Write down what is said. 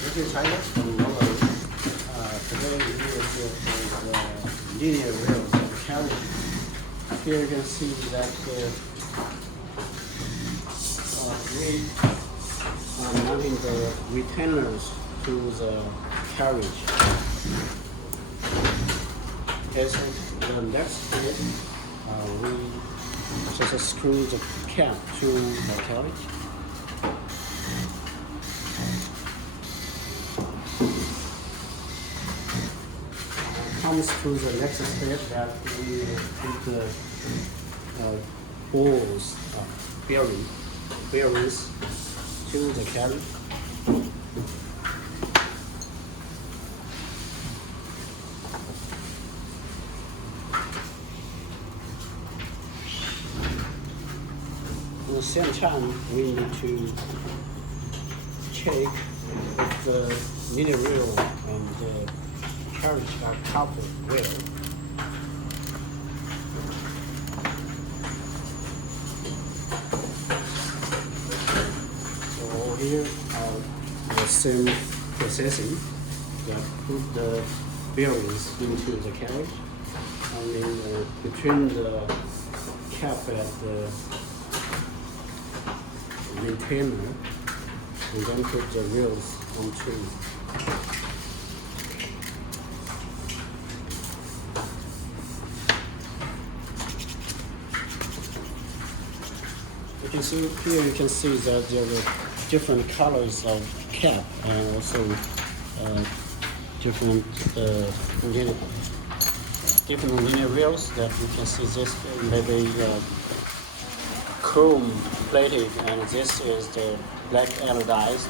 This is China from Norway. Today we will the linear rails of carriage. Here you can see that we are mounting the retainers to the carriage. Okay, so the next step, we just screw the cap to the carriage. Comes to the next step that we put the balls, bearings to the carriage. At the same time, we need to check if the linear wheel and the carriage are coupled well. So here are the same processing that put the bearings into the carriage, and then between the cap and the retainer, and then put the wheels onto. You can see here. You can see that there are different colors of cap and also different linear wheels. That you can see this maybe chrome plated, and this is the black anodized.